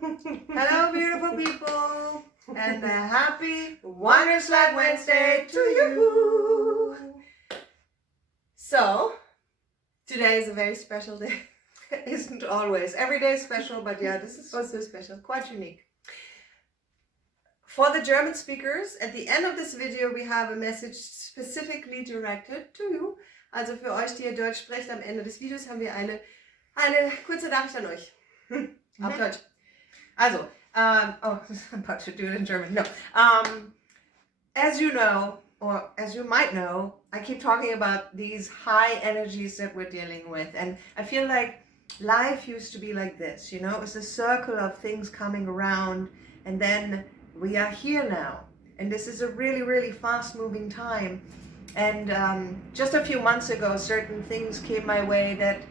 Hello, beautiful people, and a happy Wondrous Life Wednesday to you. So, today is a very special day. Isn't always. Every day is special, but yeah, this is also special, quite unique. For the German speakers, at the end of this video, we have a message specifically directed to you. Also für euch, die ihr Deutsch sprecht, am Ende des Videos haben wir eine kurze Nachricht an euch. Auf Deutsch. Also, I'm about to do it in German. No. As you know, or as you might know, I keep talking about these high energies that we're dealing with. And I feel like life used to be like this, you know? It's a circle of things coming around, and then we are here now. And this is a really, really fast moving time. And just a few months ago, certain things came my way that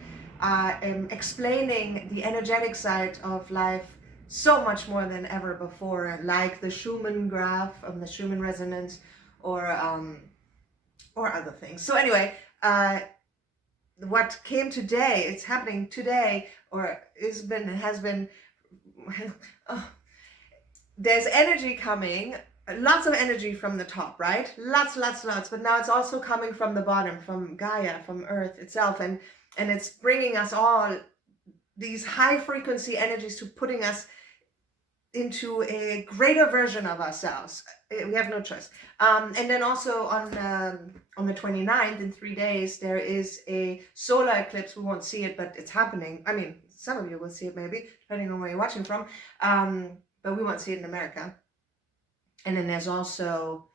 are explaining the energetic side of life so much more than ever before, like the Schumann graph, the Schumann resonance, or other things. So anyway, what came today, it's happening today, or has been, there's energy coming, lots of energy from the top, right? Lots, but now it's also coming from the bottom, from Gaia, from Earth itself, and it's bringing us all these high frequency energies to putting us into a greater version of ourselves. We have no choice. And then also on the 29th, in 3 days, there is a solar eclipse. We won't see it, but it's happening. I mean, some of you will see it maybe, depending on where you're watching from. But we won't see it in America. And then there's also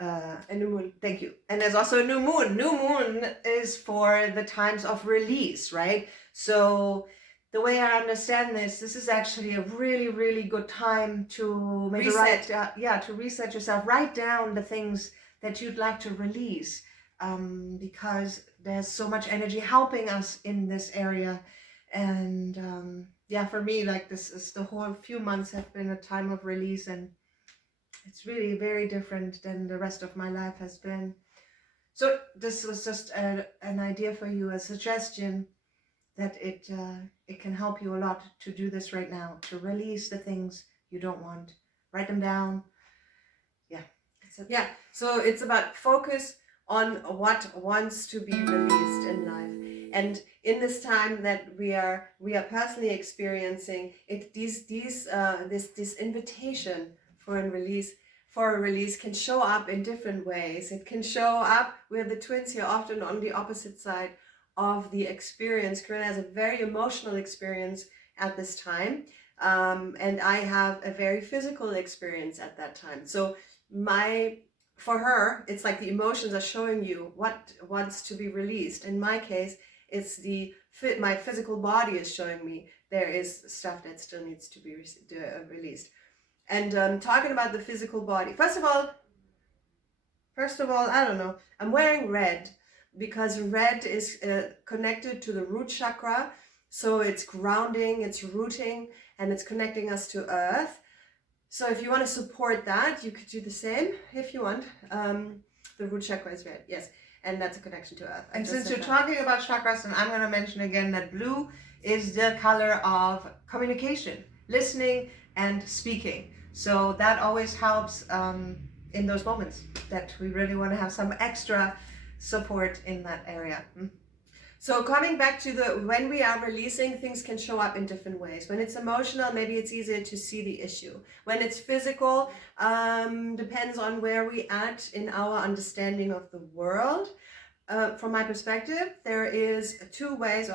a new moon. Thank you. And there's also a new moon. New moon is for the times of release, right? So the way I understand this is actually a really, really good time to maybe to reset yourself. Write down the things that you'd like to release, because there's so much energy helping us in this area. And for me, like, this is the whole few months have been a time of release, and it's really very different than the rest of my life has been. So this was just an idea for you, a suggestion that it can help you a lot to do this right now, to release the things you don't want. Write them down. So it's about focus on what wants to be released in life. And in this time that we are personally experiencing it, this invitation for a release can show up in different ways. It can show up, we're the twins here, often on the opposite side of the experience. Corinna has a very emotional experience at this time, and I have a very physical experience at that time. So for her, it's like the emotions are showing you what wants to be released. In my case, it's my physical body is showing me there is stuff that still needs to be released. And talking about the physical body, first of all, I don't know, I'm wearing red, because red is connected to the root chakra. So it's grounding, it's rooting, and it's connecting us to earth. So if you want to support that, you could do the same if you want. The root chakra is red, yes. And that's a connection to earth. And since you're talking about chakras, then I'm going to mention again that blue is the color of communication, listening and speaking. So that always helps in those moments that we really want to have some extra support in that area. So coming back to when we are releasing, things can show up in different ways. When it's emotional, maybe it's easier to see the issue. When it's physical, depends on where we at in our understanding of the world. From my perspective, there is two ways,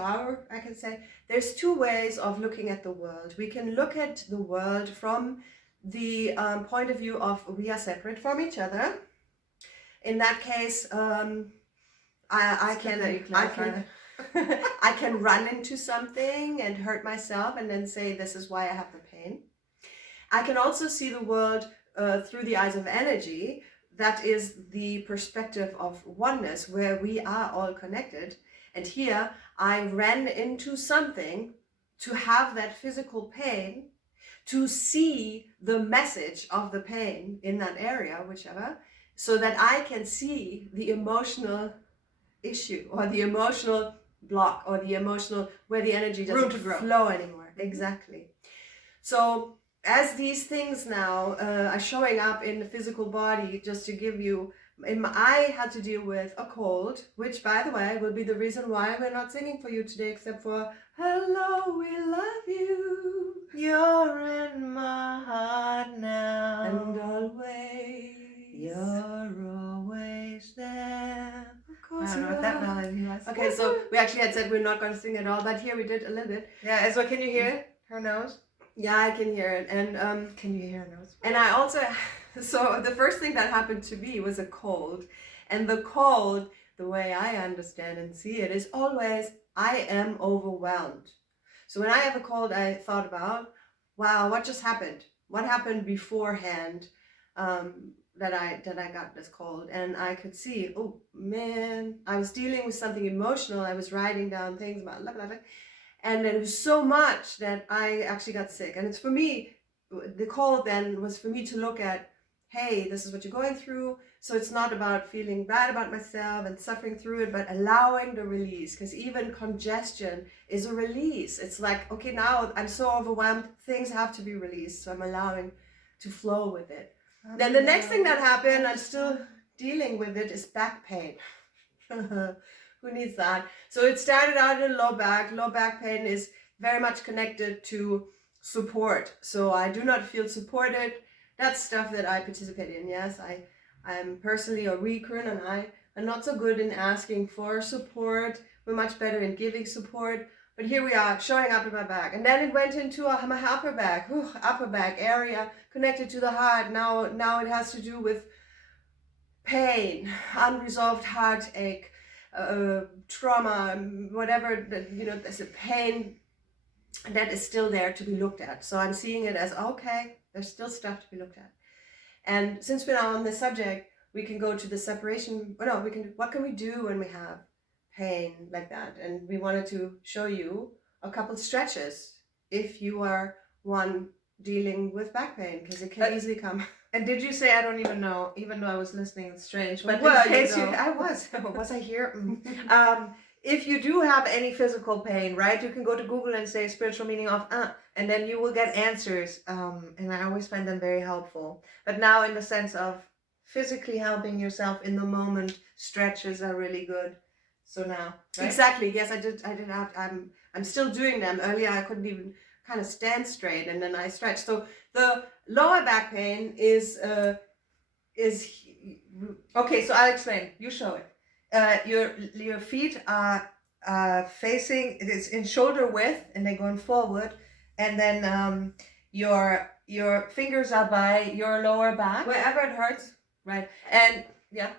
there's two ways of looking at the world. We can look at the world from the point of view of we are separate from each other. In that case, I can run into something and hurt myself and then say, this is why I have the pain. I can also see the world through the eyes of energy. That is the perspective of oneness, where we are all connected. And here I ran into something to have that physical pain, to see the message of the pain in that area, whichever, so that I can see the emotional issue or the emotional block or the emotional where the energy doesn't flow anymore. Exactly. So as these things now are showing up in the physical body, just to give you, I had to deal with a cold, which, by the way, will be the reason why we're not singing for you today, except for hello, we love you. You're in my heart now. And always. You're always there. Of course. I don't know what that melody was. Okay, so we actually had said we're not going to sing at all, but here we did a little bit. Yeah, so can you hear it? Her nose? Yeah, I can hear it. And can you hear her nose? And I also, so the first thing that happened to me was a cold. And the cold, the way I understand and see it, is always, I am overwhelmed. So when I have a cold, I thought about, wow, what just happened? What happened beforehand that I got this cold? And I could see, oh man, I was dealing with something emotional. I was writing down things about blah, blah, blah. And it was so much that I actually got sick. And it's for me, the call then was for me to look at, hey, this is what you're going through. So it's not about feeling bad about myself and suffering through it, but allowing the release. Because even congestion is a release. It's like, okay, now I'm so overwhelmed, things have to be released. So I'm allowing to flow with it. Then the next thing that happened, I'm still dealing with it, is back pain. Who needs that? So it started out in low back. Low back pain is very much connected to support. So I do not feel supported. That's stuff that I participate in. Yes, I'm personally, or we, Kern and I, are not so good in asking for support. We're much better in giving support. But here we are, showing up in my back. And then it went into my upper back, upper back area connected to the heart. Now it has to do with pain, unresolved heartache, trauma, whatever, there's a pain that is still there to be looked at. So I'm seeing it as, okay, there's still stuff to be looked at. And since we're now on this subject, we can go to the separation. What can we do when we have pain like that? And we wanted to show you a couple stretches if you are one dealing with back pain, because it can easily come. And did you say, I don't even know, even though I was listening, it's strange, but well, in case I was I here? If you do have any physical pain, right, you can go to Google and say spiritual meaning of, and then you will get answers. And I always find them very helpful. But now in the sense of physically helping yourself in the moment, stretches are really good. So now, right? Exactly. Yes, I did have, I'm still doing them. Earlier, I couldn't even kind of stand straight, and then I stretched. So the lower back pain is okay. So I'll explain. You show it. Your feet are facing. It's in shoulder width, and they're going forward, and then your fingers are by your lower back, wherever it hurts, right? And yeah.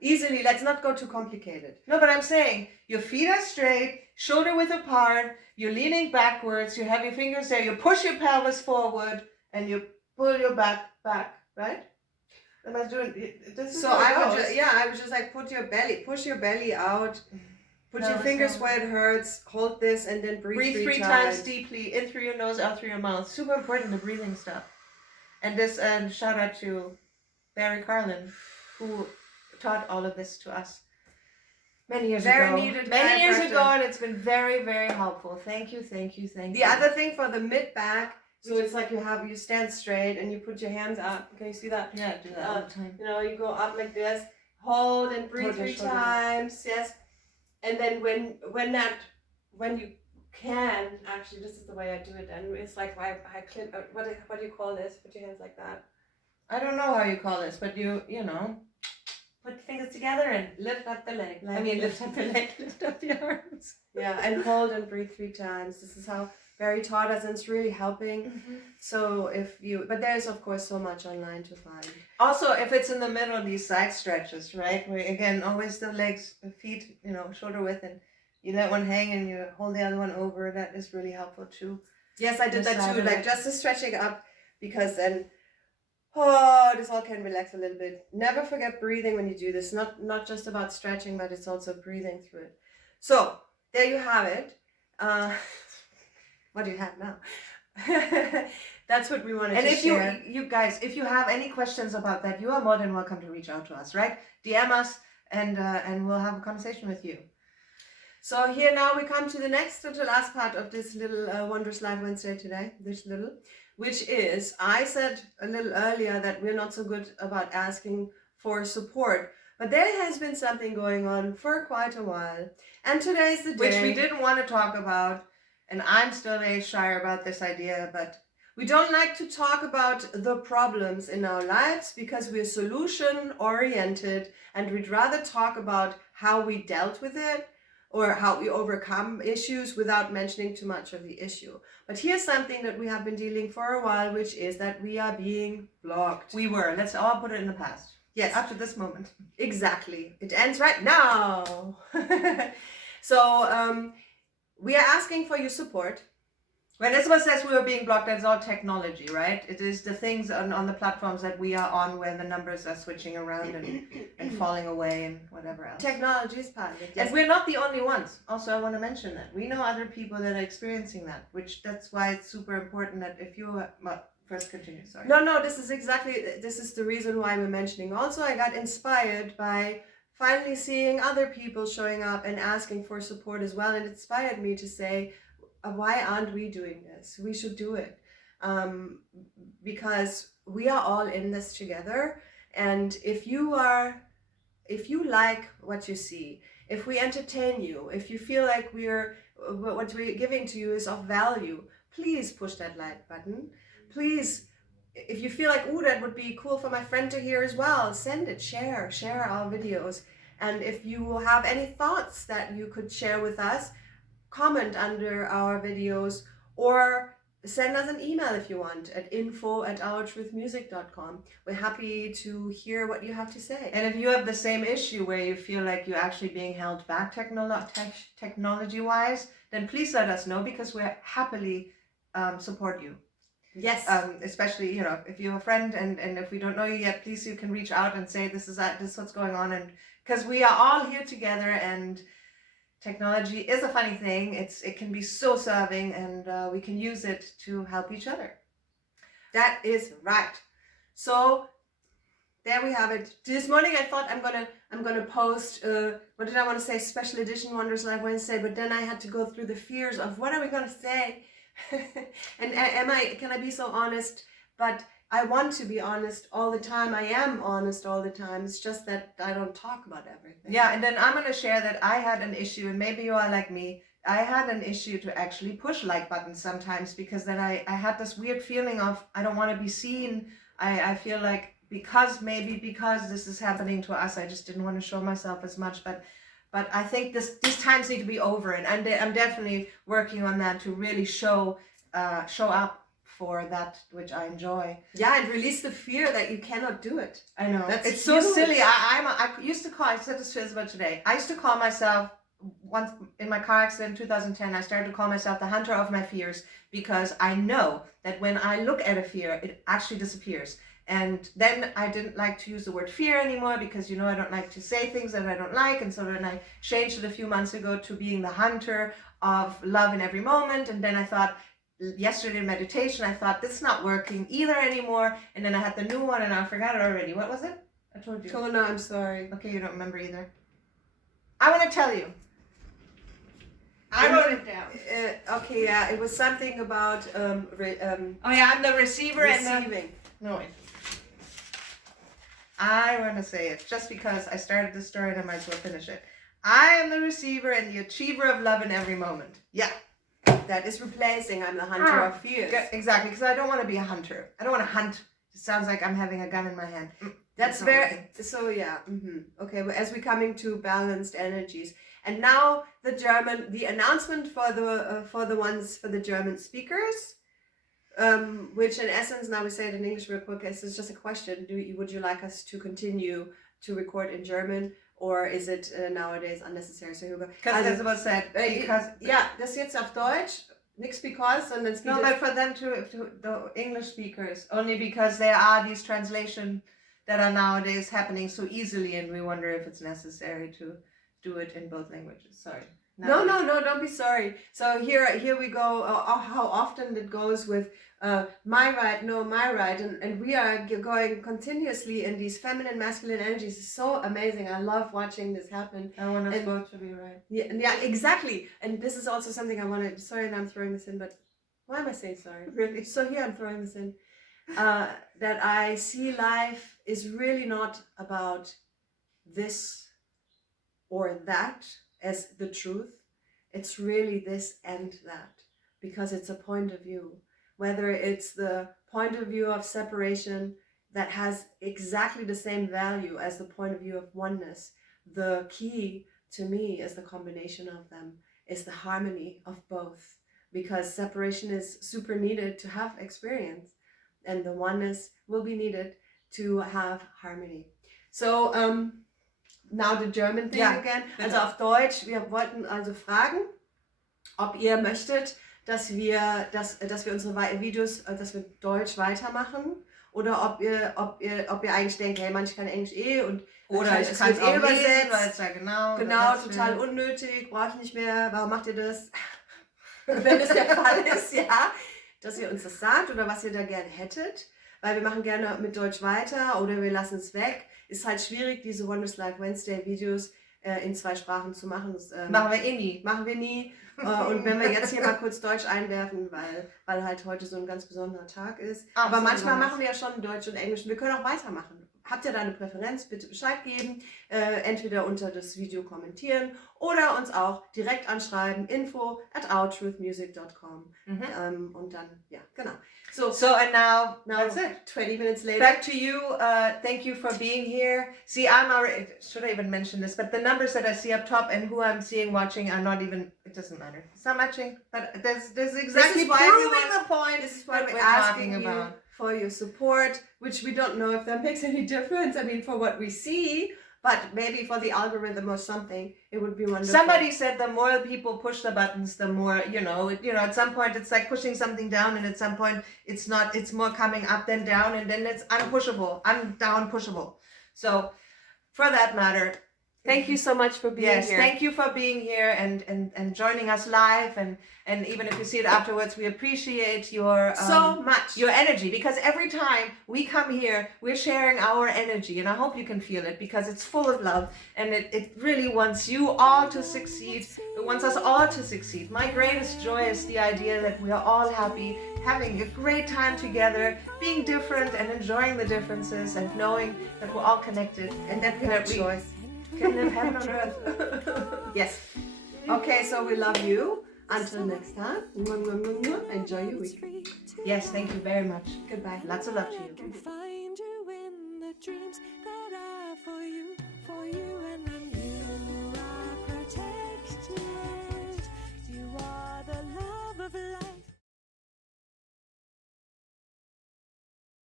Easily. Let's not go too complicated. No, but I'm saying your feet are straight, shoulder width apart. You're leaning backwards. You have your fingers there. You push your pelvis forward, and you pull your back, right? Am I doing this? So I would just like push your belly out. Put your fingers where it hurts. Hold this, and then breathe three times deeply in through your nose, out through your mouth. Super important, the breathing stuff. And this, and shout out to Barry Carlin, who taught all of this to us many years ago. Many years ago, and it's been very, very helpful. Thank you. The other thing for the mid back, so it's like you stand straight and you put your hands up. Can you see that? Yeah, I do that all the time. You go up like this, hold and breathe 3 times. Yes. And then when you can, actually, this is the way I do it. And it's like I clip. What do you call this? Put your hands like that. I don't know how you call this, but you know. Put the fingers together and lift up the leg. Lift up the leg, lift up the arms. Yeah, and hold and breathe 3 times. This is how Barry taught us, and it's really helping. Mm-hmm. So but there's of course so much online to find. Also, if it's in the middle, these side stretches, right? Where again, always the legs, the feet, shoulder width, and you let one hang and you hold the other one over. That is really helpful too. Yes, I did that too. Like just the stretching up, because then. This all can relax a little bit. Never forget breathing when you do this. Not just about stretching, but it's also breathing through it. So there you have it. What do you have now? That's what we wanted to share. And if you guys, if you have any questions about that, you are more than welcome to reach out to us, right? DM us and we'll have a conversation with you. So here now we come to the next to the last part of this little Wondrous Life Wednesday today, which is, I said a little earlier that we're not so good about asking for support, but there has been something going on for quite a while, and today's the day. Which we didn't want to talk about, and I'm still very shy about this idea, but we don't like to talk about the problems in our lives because we're solution oriented, and we'd rather talk about how we dealt with it or how we overcome issues without mentioning too much of the issue. But here's something that we have been dealing for a while, which is that we are being blocked. Let's all put it in the past. Yes. Up to this moment. Exactly. It ends right now. So we are asking for your support. When Isabel says we were being blocked, that's all technology, right? It is the things on the platforms that we are on where the numbers are switching around and falling away and whatever else. Technology is part of it. Yes. And we're not the only ones. Also, I want to mention that. We know other people that are experiencing that, that's why it's super important that if you... First continue, sorry. No, this is the reason why we're mentioning. Also, I got inspired by finally seeing other people showing up and asking for support as well. And it inspired me to say, why aren't we doing this? We should do it. Because we are all in this together. And if you like what you see, if we entertain you, if you feel like what we're giving to you is of value, please push that like button. Please, if you feel like, ooh, that would be cool for my friend to hear as well, send it, share our videos. And if you have any thoughts that you could share with us, comment under our videos or send us an email if you want at info@ourtruthmusic.com. We're happy to hear what you have to say. And if you have the same issue where you feel like you're actually being held back technology-wise, then please let us know because we'll happily support you. Yes. Especially, if you have a friend and if we don't know you yet, please you can reach out and say this is what's going on, and because we are all here together, and technology is a funny thing. It can be so serving, and we can use it to help each other. That is right. So there we have it. This morning I thought I'm gonna post what did I want to say, special edition Wondrous Life Wednesday, but then I had to go through the fears of what are we gonna say. And can I be so honest? But I want to be honest all the time. I am honest all the time. It's just that I don't talk about everything. Yeah, and then I'm going to share that I had an issue, and maybe you are like me. I had an issue to actually push like buttons sometimes because then I had this weird feeling of I don't want to be seen. I feel like because this is happening to us, I just didn't want to show myself as much. But I think these times need to be over, and I'm definitely working on that to really show up for that which I enjoy. Yeah, and release the fear that you cannot do it. I know. That's it's huge. so silly. I said this to Isabel today. I used to call myself, once in my car accident in 2010, I started to call myself the hunter of my fears because I know that when I look at a fear, it actually disappears. And then I didn't like to use the word fear anymore because, I don't like to say things that I don't like. And so then I changed it a few months ago to being the hunter of love in every moment. And then I thought, yesterday in meditation, I thought, this is not working either anymore. And then I had the new one and I forgot it already. What was it? I told you. Oh, no, I'm sorry. Okay, you don't remember either. I want to tell you. I wrote it down. Okay, yeah, it was something about... oh yeah, I'm the receiver receiving. No, wait. I want to say it just because I started the story and I might as well finish it. I am the receiver and the achiever of love in every moment. Yeah. That is replacing I'm the hunter of fears. Exactly, because I don't want to be a hunter. I don't want to hunt. It sounds like I'm having a gun in my hand. That's very... So yeah. Mm-hmm. Okay, well, as we're coming to balanced energies. And now the announcement for the German speakers, which in essence, now we say it in English real quick, it's just a question. Would you like us to continue to record in German, or is it nowadays unnecessary? So Hugo, because Isabel said, das jetzt auf Deutsch, nix because, sondern es no, but for them to the English speakers, only because there are these translations that are nowadays happening so easily, and we wonder if it's necessary to do it in both languages. Sorry. No, don't be sorry. So here we go. How often it goes with my right, no, my right, and we are going continuously in these feminine, masculine energies. It's so amazing. I love watching this happen. I want us both to be right. Yeah, exactly. And this is also something I wanted. Sorry that I'm throwing this in, but why am I saying sorry? Really? So here I'm throwing this in. That I see life is really not about this or that as the truth. It's really this and that, because it's a point of view. Whether it's the point of view of separation that has exactly the same value as the point of view of oneness, the key to me is the combination of them, is the harmony of both, because separation is super needed to have experience, and the oneness will be needed to have harmony. So, now the German thing again. Also auf Deutsch, wir wollten also fragen, ob ihr möchtet, dass wir unsere Videos, dass wir Deutsch weitermachen, oder ob ihr eigentlich denkt, hey, manche kann Englisch und oder ich kann es auch lesen, weil es ja genau total unnötig, brauche ich nicht mehr, warum macht ihr das? Wenn es der Fall ist, ja, dass ihr uns das sagt oder was ihr da gerne hättet, weil wir machen gerne mit Deutsch weiter oder wir lassen es weg. Ist halt schwierig, diese Wondrous Life Wednesday Videos in 2 Sprachen zu machen. Das, machen wir nie. Machen wir nie. Und wenn wir jetzt hier mal kurz Deutsch einwerfen, weil halt heute so ein ganz besonderer Tag ist. Aber manchmal machen wir ja schon Deutsch und Englisch. Wir können auch weitermachen. Habt ihr da eine Präferenz? Bitte Bescheid geben. Entweder unter das Video kommentieren oder uns auch direkt anschreiben. info@ourtruthmusic.com. Und dann, ja, genau. So and now that's it. 20 minutes later. Back to you. Thank you for being here. See, I'm already, should I even mention this? But the numbers that I see up top and who I'm seeing watching are not even, it doesn't matter. It's not matching, but there's exactly proving the point. This is why that we're talking asking about. you for your support, which we don't know if that makes any difference. I mean, for what we see, but maybe for the algorithm or something, it would be wonderful. Somebody said the more people push the buttons, the more, at some point it's like pushing something down, and at some point it's more coming up than down, and then it's down pushable. So for that matter, thank you so much for being here. Yes, thank you for being here and joining us live, and even if you see it afterwards, we appreciate your so much your energy, because every time we come here, we're sharing our energy, and I hope you can feel it, because it's full of love, and it really wants you all to succeed. It wants us all to succeed. My greatest joy is the idea that we are all happy, having a great time together, being different and enjoying the differences, and knowing that we're all connected and that we have choice. Can live heaven on earth. Yes. Okay, so we love you. Until next time, enjoy your week. Yes, thank you very much. Goodbye. Lots of love to you. Can find you in the dreams